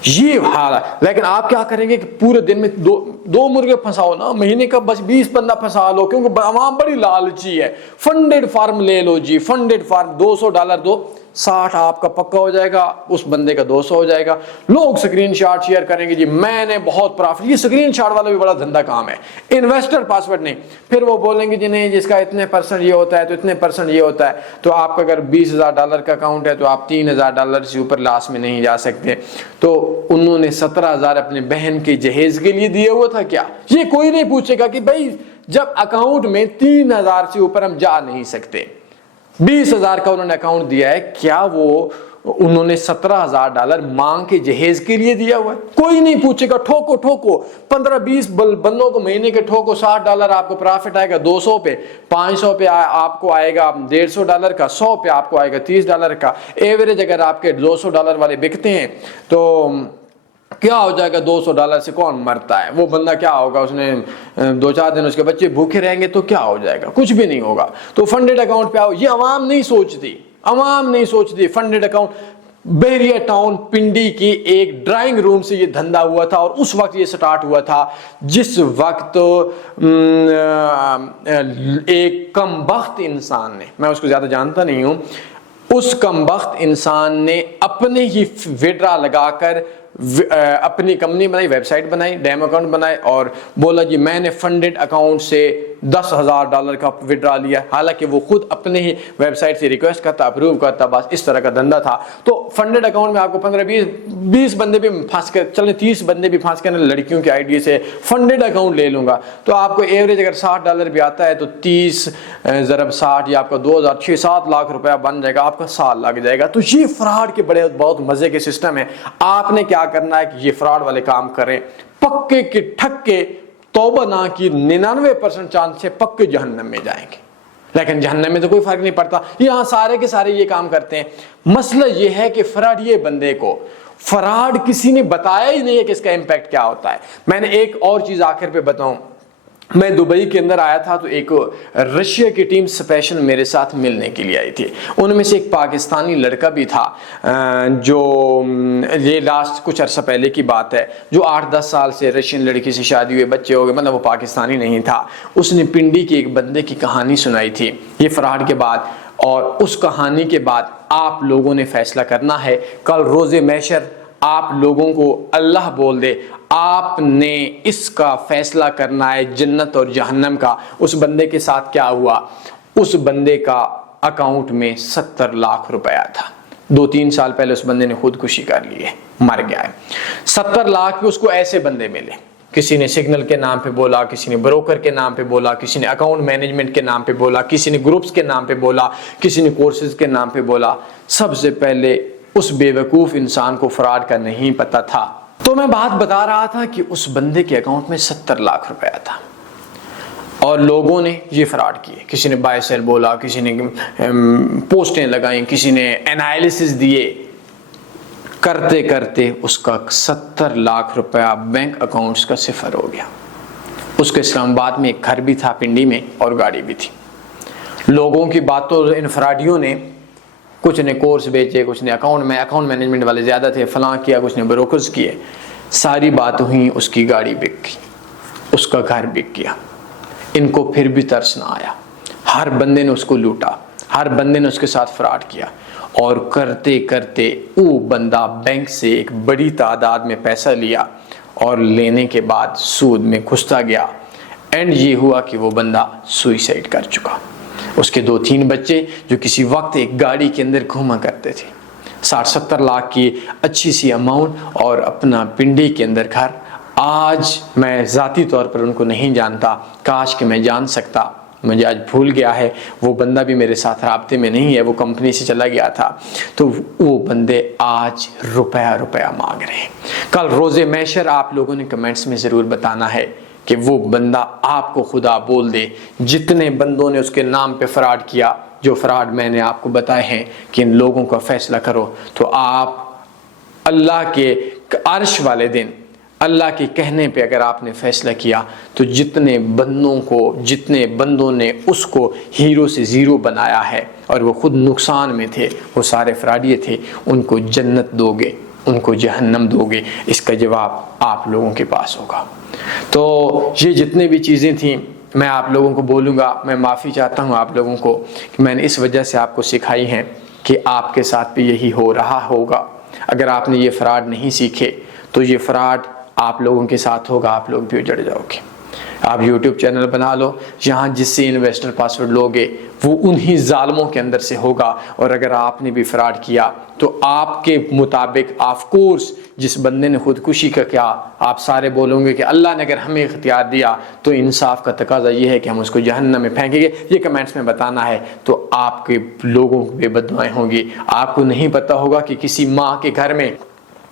یہ حال ہے. لیکن آپ کیا کریں گے کہ پورے دن میں دو مرغے پھنساؤ نا، مہینے کا بس 20 بندہ پھنسا لو، کیونکہ عوام بڑی لالچی ہے. فنڈڈ فارم لے لو جی، فنڈڈ فارم $200 دو، 60 آپ کا پکا ہو جائے گا، اس بندے کا 200 ہو جائے گا. لوگ سکرین شاٹ شیئر کریں گے جی میں نے بہت پرافٹ. یہ سکرین شاٹ والا بھی بڑا دھندا کام ہے، انویسٹر پاسورڈ نہیں. پھر وہ بولیں گے جی نہیں جس کا اتنے % یہ ہوتا ہے تو اتنے % یہ ہوتا ہے. تو آپ کا اگر $20,000 کا اکاؤنٹ ہے تو آپ $3,000 سے اوپر لاس میں نہیں جا سکتے. تو انہوں نے 17,000 اپنے بہن کے جہیز کے لیے دیے ہوا تھا. کیا یہ کوئی نہیں پوچھے گا کہ بھائی جب اکاؤنٹ میں 3,000 سے اوپر ہم جا نہیں سکتے، 20,000 کا انہوں نے اکاؤنٹ دیا ہے، کیا وہ انہوں نے $17,000 مانگ کے جہیز کے لیے دیا ہوا ہے؟ کوئی نہیں پوچھے گا. ٹھوکو 15-20 بندوں کو مہینے کے ٹھوکو، $60 آپ کو پرافٹ آئے گا، 200 پہ 500 پہ آپ کو آئے گا $150 کا، 100 پہ آپ کو آئے گا $30 کا. ایوریج اگر آپ کے $200 والے بکتے ہیں تو کیا ہو جائے گا؟ $200 سے کون مرتا ہے؟ وہ بندہ کیا ہوگا، اس نے 2-4 دن اس کے بچے بھوکے رہیں گے تو کیا ہو جائے گا؟ کچھ بھی نہیں ہوگا. تو فنڈڈ اکاؤنٹ پہ آؤ. یہ عوام نہیں سوچتی. فنڈڈ اکاؤنٹ بحریہ ٹاؤن پنڈی کی ایک ڈرائنگ روم سے یہ دھندا ہوا تھا، اور اس وقت یہ سٹارٹ ہوا تھا جس وقت ایک کم بخت انسان نے، میں اس کو زیادہ جانتا نہیں ہوں، اس کم بخت انسان نے اپنے ہی وڈرا لگا کر اپنی کمپنی بنائی، ویب سائٹ بنائی، ڈیم اکاؤنٹ بنائے اور بولا جی میں نے فنڈڈ اکاؤنٹ سے $10,000 کا وڈرا لیا. حالانکہ وہ خود اپنے ہی ویب سائٹ سے ریکویسٹ کرتا، اپروو کرتا، بس اس طرح کا دھندا تھا. تو فنڈڈ اکاؤنٹ میں آپ کو 15-20 بندے بھی پھنس کے چلیں، 30 بندے بھی پھنس کے لڑکیوں کی آئی ڈی سے فنڈڈ اکاؤنٹ لے لوں گا تو آپ کو ایوریج اگر $60 بھی آتا ہے تو 30 ضرب 60 یا آپ کا 2,000-6-7 لاکھ روپیہ بن جائے گا، آپ کا سال لگ جائے گا. تو یہ فراڈ کے بڑے بہت مزے کے سسٹم ہے. آپ نے کیا کرنا ہے کہ یہ فراڈ والے کام کریں، پکے کے ٹھکے توبہ نہ کی 99% چانس سے پکے جہنم میں جائیں گے. لیکن جہنم میں تو کوئی فرق نہیں پڑتا، یہاں سارے کے سارے یہ کام کرتے ہیں. مسئلہ یہ ہے کہ فراڈ یہ بندے کو فراڈ کسی نے بتایا ہی نہیں ہے کہ اس کا امپیکٹ کیا ہوتا ہے. میں نے ایک اور چیز آخر پہ بتاؤں، میں دبئی کے اندر آیا تھا تو ایک رشیا کی ٹیم اسپیشل میرے ساتھ ملنے کے لیے آئی تھی. ان میں سے ایک پاکستانی لڑکا بھی تھا جو یہ لاسٹ کچھ عرصہ پہلے کی بات ہے، جو 8-10 سال سے رشین لڑکی سے شادی ہوئے، بچے ہو گئے، مطلب وہ پاکستانی نہیں تھا. اس نے پنڈی کے ایک بندے کی کہانی سنائی تھی یہ فراڈ کے بعد، اور اس کہانی کے بعد آپ لوگوں نے فیصلہ کرنا ہے. کل روز محشر آپ لوگوں کو اللہ بول دے، آپ نے اس کا فیصلہ کرنا ہے جنت اور جہنم کا. اس بندے کے ساتھ کیا ہوا؟ اس بندے کا اکاؤنٹ میں 70 لاکھ روپیہ تھا. 2-3 سال پہلے اس بندے نے خودکشی کر لی ہے، مر گیا ہے. 70 لاکھ پہ اس کو ایسے بندے ملے، کسی نے سگنل کے نام پہ بولا، کسی نے بروکر کے نام پہ بولا، کسی نے اکاؤنٹ مینجمنٹ کے نام پہ بولا، کسی نے گروپس کے نام پہ بولا، کسی نے کورسز کے نام پہ بولا. سب سے پہلے اس بے وقوف انسان کو فراڈ کا نہیں پتا تھا. تو میں بات بتا رہا تھا کہ اس بندے کے اکاؤنٹ میں 70 لاکھ روپیہ تھا اور لوگوں نے یہ فراڈ کیے. کسی نے بائی سیل بولا، کسی نے پوسٹیں لگائیں، کسی نے انالائسس دیے. کرتے کرتے اس کا 70 لاکھ روپیہ بینک اکاؤنٹس کا صفر ہو گیا. اس کے اسلام آباد میں ایک گھر بھی تھا پنڈی میں اور گاڑی بھی تھی. لوگوں کی باتوں، ان فراڈیوں نے کچھ نے کورس بیچے، کچھ نے اکاؤنٹ مینجمنٹ والے زیادہ تھے، فلاں کیا، کچھ نے بروکرز کیے. ساری بات ہوئی، اس کی گاڑی بک گئی، اس کا گھر بک گیا. ان کو پھر بھی ترس نہ آیا. ہر بندے نے اس کو لوٹا، ہر بندے نے اس کے ساتھ فراڈ کیا. اور کرتے کرتے وہ بندہ بینک سے ایک بڑی تعداد میں پیسہ لیا اور لینے کے بعد سود میں گھستا گیا. اینڈ یہ ہوا کہ وہ بندہ سوئسائڈ کر چکا. اس کے 2-3 بچے جو کسی وقت ایک گاڑی کے اندر گھوما کرتے تھے، 60-70 لاکھ کی اچھی سی اماؤنٹ اور اپنا پنڈی کے اندر گھر. آج میں ذاتی طور پر ان کو نہیں جانتا، کاش کہ میں جان سکتا، مجھے آج بھول گیا ہے. وہ بندہ بھی میرے ساتھ رابطے میں نہیں ہے، وہ کمپنی سے چلا گیا تھا. تو وہ بندے آج روپیہ مانگ رہے ہیں. کل روز محشر آپ لوگوں نے کمنٹس میں ضرور بتانا ہے کہ وہ بندہ آپ کو خدا بول دے جتنے بندوں نے اس کے نام پہ فراڈ کیا، جو فراڈ میں نے آپ کو بتائے ہیں کہ ان لوگوں کا فیصلہ کرو، تو آپ اللہ کے عرش والے دن اللہ کے کہنے پہ اگر آپ نے فیصلہ کیا تو جتنے بندوں نے اس کو ہیرو سے زیرو بنایا ہے اور وہ خود نقصان میں تھے، وہ سارے فراڈیے تھے، ان کو جنت دو گے، ان کو جہنم دو گے؟ اس کا جواب آپ لوگوں کے پاس ہوگا۔ تو یہ جتنے بھی چیزیں تھیں میں آپ لوگوں کو بولوں گا، میں معافی چاہتا ہوں آپ لوگوں کو کہ میں نے اس وجہ سے آپ کو سکھائی ہیں کہ آپ کے ساتھ بھی یہی ہو رہا ہوگا۔ اگر آپ نے یہ فراڈ نہیں سیکھے تو یہ فراڈ آپ لوگوں کے ساتھ ہوگا، آپ لوگ بھی اجڑ جاؤ گے۔ آپ یوٹیوب چینل بنا لو، جہاں جس سے انویسٹر پاسورڈ لوگے وہ انہی ظالموں کے اندر سے ہوگا، اور اگر آپ نے بھی فراڈ کیا تو آپ کے مطابق آف کورس جس بندے نے خودکشی کا کیا، آپ سارے بولیں گے کہ اللہ نے اگر ہمیں اختیار دیا تو انصاف کا تقاضا یہ ہے کہ ہم اس کو جہنم میں پھینکیں گے، یہ کمنٹس میں بتانا ہے۔ تو آپ کے لوگوں پہ بددعائیں ہوں گی۔ آپ کو نہیں پتہ ہوگا کہ کسی ماں کے گھر میں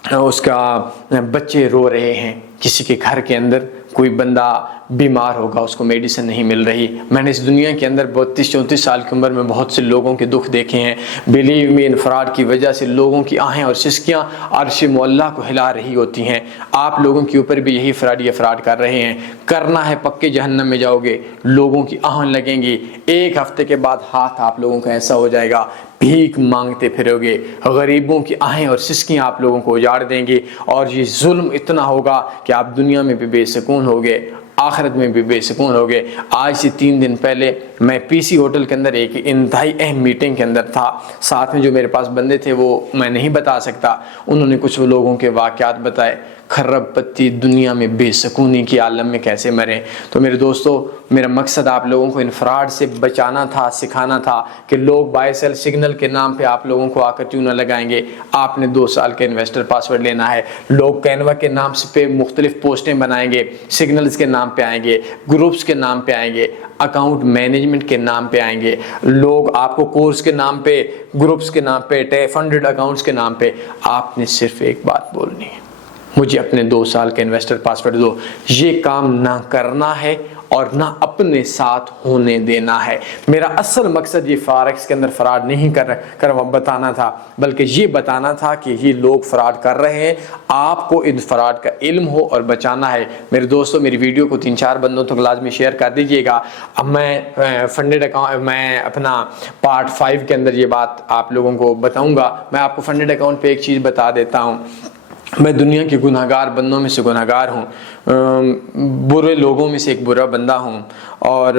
اس کا بچے رو رہے ہیں، کسی کے گھر کے اندر کوئی بندہ بیمار ہوگا، اس کو میڈیسن نہیں مل رہی۔ میں نے اس دنیا کے اندر 32-34 سال کی عمر میں بہت سے لوگوں کے دکھ دیکھے ہیں۔ بلیو می، ان فراڈ کی وجہ سے لوگوں کی آہیں اور سسکیاں عرش معلیٰ کو ہلا رہی ہوتی ہیں۔ آپ لوگوں کے اوپر بھی یہی فراڈ کر رہے ہیں۔ کرنا ہے پکے جہنم میں جاؤ گے، لوگوں کی آہیں لگیں گی، ایک ہفتے کے بعد ہاتھ آپ لوگوں کا ایسا ہو جائے گا، بھیک مانگتے پھرو گے، غریبوں کی آہیں اور سسکیاں آپ لوگوں کو اجاڑ دیں گے، اور یہ ظلم اتنا ہوگا کہ آپ دنیا میں بھی بے سکون ہوگے، آخرت میں بھی بے سکون ہوگے۔ آج سے 3 دن پہلے میں پی سی ہوٹل کے اندر ایک انتہائی اہم میٹنگ کے اندر تھا، ساتھ میں جو میرے پاس بندے تھے وہ میں نہیں بتا سکتا، انہوں نے کچھ لوگوں کے واقعات بتائے، خرب پتی دنیا میں بے سکونی کی عالم میں کیسے مریں۔ تو میرے دوستو، میرا مقصد آپ لوگوں کو ان فراڈ سے بچانا تھا، سکھانا تھا کہ لوگ بائی سیل سگنل کے نام پہ آپ لوگوں کو آ کر کیوں نہ لگائیں گے۔ آپ نے 2 سال کا انویسٹر پاسورڈ لینا ہے، لوگ کینوا کے نام سے پہ مختلف پوسٹیں بنائیں گے، سگنلز کے نام پہ آئیں گے، گروپس کے نام پہ آئیں گے، اکاؤنٹ مینجمنٹ کے نام پہ آئیں گے، لوگ آپ کو کورس کے نام پہ، گروپس کے نام پہ، فنڈڈ اکاؤنٹس کے نام پہ۔ آپ نے صرف ایک بات بولنی ہے، مجھے اپنے 2 سال کے انویسٹر پاسورڈ دو۔ یہ کام نہ کرنا ہے اور نہ اپنے ساتھ ہونے دینا ہے۔ میرا اصل مقصد یہ فارکس کے اندر فراڈ نہیں کر بتانا تھا، بلکہ یہ بتانا تھا کہ یہ لوگ فراڈ کر رہے ہیں، آپ کو ان فراڈ کا علم ہو اور بچانا ہے۔ میرے دوستو، میری ویڈیو کو 3-4 بندوں تک لازمی شیئر کر دیجئے گا۔ اب میں فنڈڈ اکاؤنٹ، میں اپنا پارٹ 5 کے اندر یہ بات آپ لوگوں کو بتاؤں گا۔ میں آپ کو فنڈڈ اکاؤنٹ پہ ایک چیز بتا دیتا ہوں، میں دنیا کے گناہگار بندوں میں سے گناہگار ہوں، برے لوگوں میں سے ایک برا بندہ ہوں، اور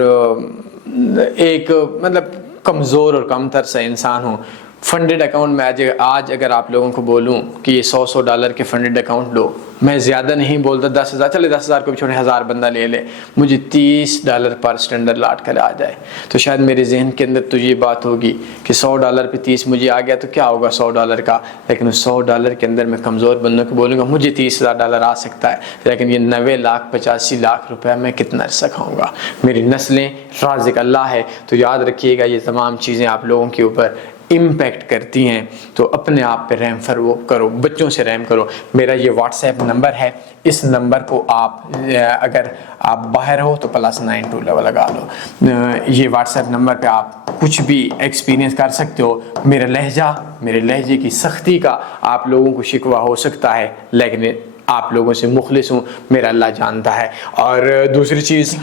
ایک مطلب کمزور اور کم تر سا انسان ہوں۔ فنڈڈ اکاؤنٹ میں آج اگر آپ لوگوں کو بولوں کہ یہ $100 کے فنڈڈ اکاؤنٹ لو، میں زیادہ نہیں بولتا، 10,000 چلے، 10,000 کو بھی چھوڑے، 1,000 بندہ لے لے، مجھے $30 پر اسٹینڈرڈ لاٹ کر آ جائے، تو شاید میرے ذہن کے اندر تو یہ بات ہوگی کہ $100 پہ 30 مجھے آ گیا تو کیا ہوگا $100 کا۔ لیکن $100 کے اندر میں کمزور بندوں کو بولوں گا مجھے $30,000 آ سکتا ہے، لیکن یہ 90 لاکھ 85 لاکھ روپے میں کتنا عرصہ کھاؤں گا؟ میری نسلیں رازق اللہ ہے۔ تو یاد رکھیے گا، یہ تمام چیزیں آپ لوگوں کے اوپر امپیکٹ کرتی ہیں، تو اپنے آپ پہ رحم فرو کرو، بچوں سے رحم کرو۔ میرا یہ واٹس ایپ نمبر ہے، اس نمبر کو آپ اگر آپ باہر ہو تو +92 لگا لو، یہ واٹس ایپ نمبر پہ آپ کچھ بھی ایکسپیرینس کر سکتے ہو۔ میرے لہجے کی سختی کا آپ لوگوں کو شکوہ ہو سکتا ہے، لیکن آپ لوگوں سے مخلص ہوں، میرا اللہ جانتا ہے۔ اور دوسری چیز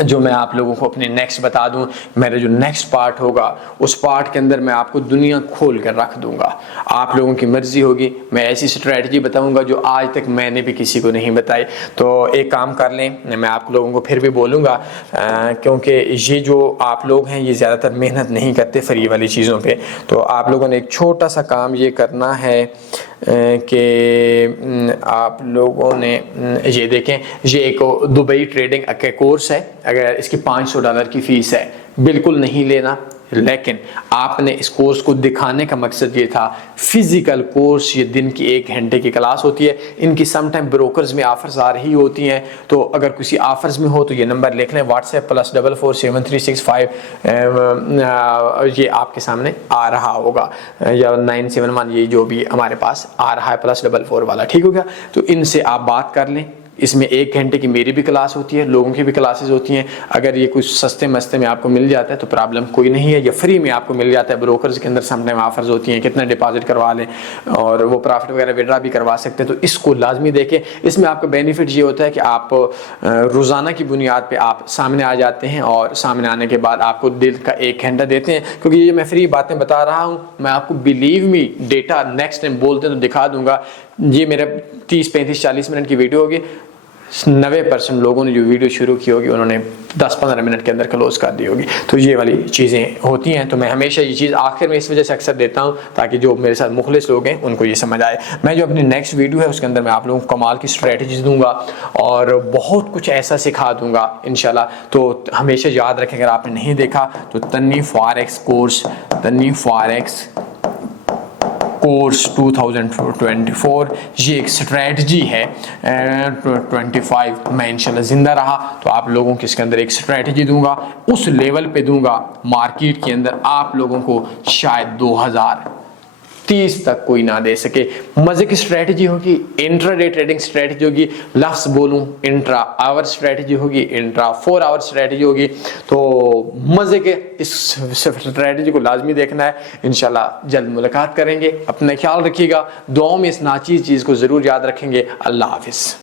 جو میں آپ لوگوں کو اپنے نیکسٹ بتا دوں، میرا جو نیکسٹ پارٹ ہوگا اس پارٹ کے اندر میں آپ کو دنیا کھول کر رکھ دوں گا۔ آپ لوگوں کی مرضی ہوگی، میں ایسی اسٹریٹجی بتاؤں گا جو آج تک میں نے بھی کسی کو نہیں بتائی۔ تو ایک کام کر لیں، میں آپ لوگوں کو پھر بھی بولوں گا، کیونکہ یہ جو آپ لوگ ہیں یہ زیادہ تر محنت نہیں کرتے فری والی چیزوں پہ، تو آپ لوگوں نے ایک چھوٹا سا کام یہ کرنا ہے کہ آپ لوگوں نے یہ دیکھیں، یہ ایک دبئی ٹریڈنگ کا کورس ہے، اگر اس کی $500 کی فیس ہے، بالکل نہیں لینا، لیکن آپ نے اس کورس کو دکھانے کا مقصد یہ تھا۔ فزیکل کورس، یہ دن کی 1 گھنٹے کی کلاس ہوتی ہے، ان کی سم ٹائم بروکرز میں آفرز آ رہی ہوتی ہیں، تو اگر کسی آفرز میں ہو تو یہ نمبر لکھ لیں، واٹس ایپ +447365، یہ آپ کے سامنے آ رہا ہوگا، یا 971، یہ جو بھی ہمارے پاس آ رہا ہے +44 والا، ٹھیک ہو گیا؟ تو ان سے آپ بات کر لیں، اس میں 1 گھنٹے کی میری بھی کلاس ہوتی ہے, لوگوں کی بھی کلاسز ہوتی ہیں. اگر یہ کچھ سستے مستے میں آپ کو مل جاتا ہے تو پرابلم کوئی نہیں ہے, یہ فری میں آپ کو مل جاتا ہے. بروکرز کے اندر سم ٹائم آفرز ہوتی ہیں, کتنا ڈپازٹ کروا لیں اور وہ پرافٹ وغیرہ وڈرا بھی کروا سکتے ہیں. تو اس کو لازمی دیکھیں. اس میں آپ کا بینیفٹ یہ ہوتا ہے کہ آپ روزانہ کی بنیاد پہ آپ سامنے آ جاتے ہیں, اور سامنے آنے کے بعد آپ کو دل کا 1 گھنٹہ دیتے ہیں. کیونکہ یہ میں فری باتیں بتا رہا ہوں, میں آپ کو believe me data next time بولتے ہیں تو دکھا دوں گا. یہ میرا 30 35 40 منٹ کی ویڈیو ہوگی, 90% لوگوں نے جو ویڈیو شروع کی ہوگی انہوں نے 10-15 منٹ کے اندر کلوز کر دی ہوگی. تو یہ والی چیزیں ہوتی ہیں. تو میں ہمیشہ یہ چیز آخر میں اس وجہ سے اکثر دیتا ہوں تاکہ جو میرے ساتھ مخلص لوگ ہیں ان کو یہ سمجھ آئے. میں جو اپنی نیکسٹ ویڈیو ہے اس کے اندر میں آپ لوگوں کو کمال کی اسٹریٹجیز دوں گا اور بہت کچھ ایسا سکھا دوں گا انشاءاللہ. تو ہمیشہ یاد رکھیں, اگر آپ نے نہیں دیکھا تو Tanvi forex course, Tanvi forex course 2024 یہ ایک اسٹریٹجی ہے 25. میں انشاءاللہ زندہ رہا تو آپ لوگوں کو اس کے اندر ایک اسٹریٹجی دوں گا, اس لیول پہ دوں گا مارکیٹ کے اندر آپ لوگوں کو شاید 2030 تک کوئی نہ دے سکے. مزے کی اسٹریٹجی ہوگی, انٹرا ڈے ٹریڈنگ اسٹریٹجی ہوگی, لفظ بولوں انٹرا آور اسٹریٹجی ہوگی, انٹرا 4 آور اسٹریٹجی ہوگی. تو مزے کے اس اسٹریٹجی کو لازمی دیکھنا ہے. انشاءاللہ جلد ملاقات کریں گے. اپنا خیال رکھیے گا, دعاؤں میں اس ناچیز چیز کو ضرور یاد رکھیں گے. اللہ حافظ.